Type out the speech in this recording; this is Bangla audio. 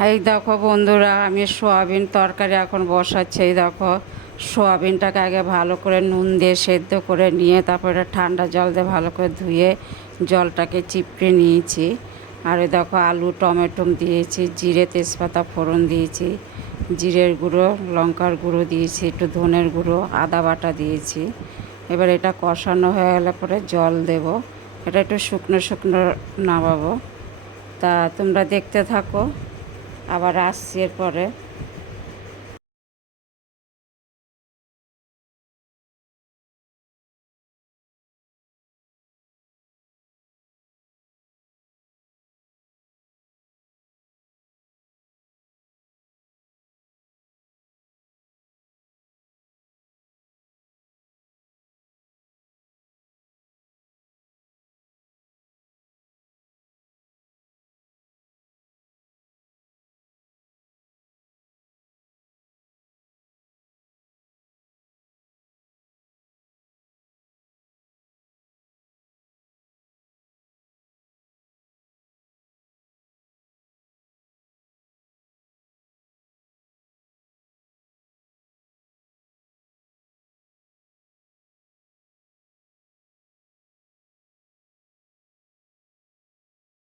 এই দেখো বন্ধুরা, আমি সোয়াবিন তরকারি এখন বসাচ্ছি। এই দেখো, সোয়াবিনটাকে আগে ভালো করে নুন দিয়ে সেদ্ধ করে নিয়ে তারপরে ঠান্ডা জল দিয়ে ভালো করে ধুয়ে জলটাকে চিপড়ে নিয়েছি। আর এই দেখো, আলু টমেটো দিয়েছি, জিরে তেজপাতা ফোড়ন দিয়েছি, জিরের গুঁড়ো লঙ্কার গুঁড়ো দিয়েছি, একটু ধনের গুঁড়ো আদা বাটা দিয়েছি। এবার এটা কষানো হয়ে গেলে পরে জল দেব। এটা একটু শুকনো শুকনো নামাবো। তা তোমরা দেখতে থাকো, আবার আসছি এরপরে।